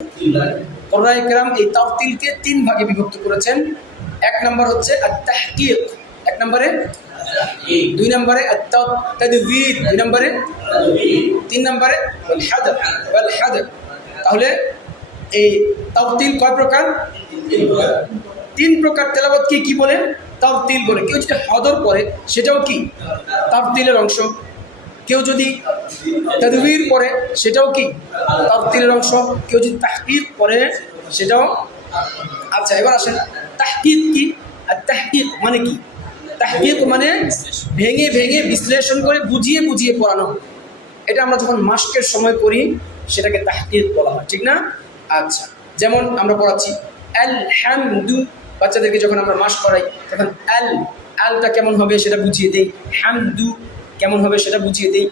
ওলামায়ে কেরাম এই তারতিলকে 3 ভাগে বিভক্ত করেছেন। 1 নম্বর হচ্ছে আত-তাহকিক, 1 নম্বরে, 2 নম্বরে আত-তাদবীর, 2 নম্বরে, 3 নম্বরে আল-হাদর। তাহলে এই তারতিল কয় প্রকার? 3 প্রকার। তেলাওয়াতকে কি বলে? তারতিল বলে। কেউ যদি হদর পড়ে সেটাও কি তারতিলের অংশ, কেউ যদি তাদবীর পড়ে সেটাও কি তারতিলের অংশ, কেউ যদি তাহকিক পড়ে সেটাও। আচ্ছা, এবার আসেন তাহকিক কি। আর তাহকিক মানে কি? তাহকিক মানে ভেঙে ভেঙে বিশ্লেষণ করে বুঝিয়ে বুঝিয়ে পড়ানো। এটা আমরা যখন মাস্কের সময় করি সেটাকে তাহকিক বলা হয়, ঠিক না? আচ্ছা, যেমন আমরা পড়াচ্ছি আলহামদু, বাচ্চাদেরকে যখন আমরা মাস্ক করাই তখন আলটা কেমন হবে সেটা বুঝিয়ে দেই, হামদু কেমন হবে সেটা বুঝিয়ে দেই।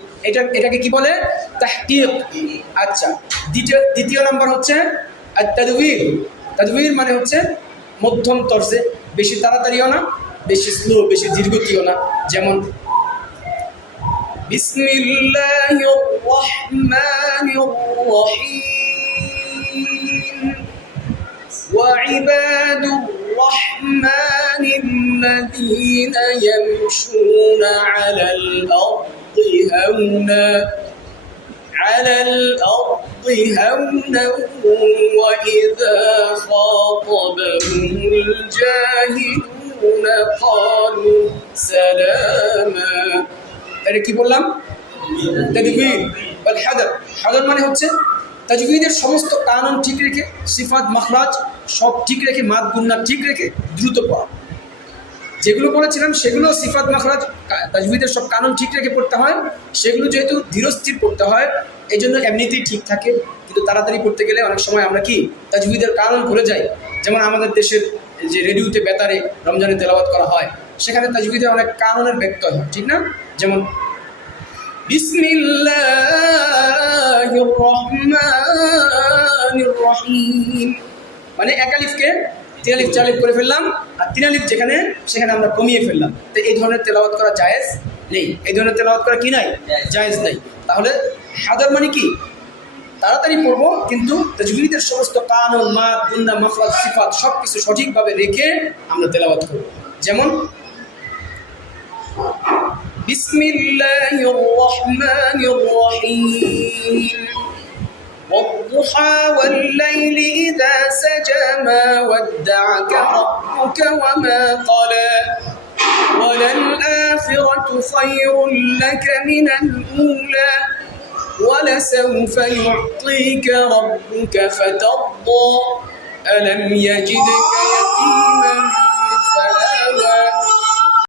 এটাকে কি বলে? তাহকিক। আচ্ছা, দ্বিতীয় নাম্বার হচ্ছে আত-তাদবীর। তাদবীর মানে হচ্ছে মধ্যম তর্জে, বেশি তাড়াতাড়িও না, বেশি স্লো, বেশি ধীরগতিও না। যেমন বিসমিল্লাহির রহমানির রহিম ওয়া ইবাদুর রহমানিল্লাযীনা ইয়ামশুনা আলাল আরদি হাওনা ওয়া ইযা খাতাবাহুমুল জাহিলুনা ক্বালু সালামা। এটা কি বললাম? তাজবীদ। ওয়াল হাদর, হাদর মানে হচ্ছে তাজবীদের সমস্ত কানুন ঠিক রেখে, সিফাত মাখরাজ সব ঠিক রেখে, মাদ গুন্না ঠিক রেখে দ্রুত পড়া। যেগুলো পড়েছিলাম সেগুলো সিফাত মাখরাজ তাজবীদের সব কানুন ঠিক রেখে পড়তে হয়। সেগুলো যেহেতু ধীরস্থির পড়তে হয় এই জন্য এমনিতেই ঠিক থাকে, কিন্তু তাড়াতাড়ি পড়তে গেলে অনেক সময় আমরা কি তাজবীদের কানুন ভুলে যাই। যেমন আমাদের দেশের যে রেডিওতে বেতারে রমজানে তেলাওয়াত করা হয় সেখানে তাজবীদের অনেক কানুনের ব্যত্যয় হয়, ঠিক না? যেমন বিসমিল্লাহির রহমানির রহিম মানে এক আলিফকে 3 আলিফ 4 আলিফ করে ফেললাম, আর 3 আলিফ যেখানে সেখানে আমরা কমিয়ে ফেললাম। তো এই ধরনের তেলাওয়াত করা জায়েজ নেই, এই ধরনের তেলাওয়াত করা কি নাই? জায়েজ নাই। তাহলে হাদর মানে কি? তাড়াতাড়ি পড়বো কিন্তু তাজবীদের সমস্ত কানুন, মাদ, গুন্না, মাখরাজ, সিফাত সব কিছু সঠিকভাবে রেখে আমরা তেলাওয়াত করব। যেমন বিসমিল্লাহির রহমানির রহিম والضحى والليل إذا سجى ما ودعك ربك وما قلى وللآخرة خير لك من الأولى ولسوف يعطيك ربك فترضى ألم يجدك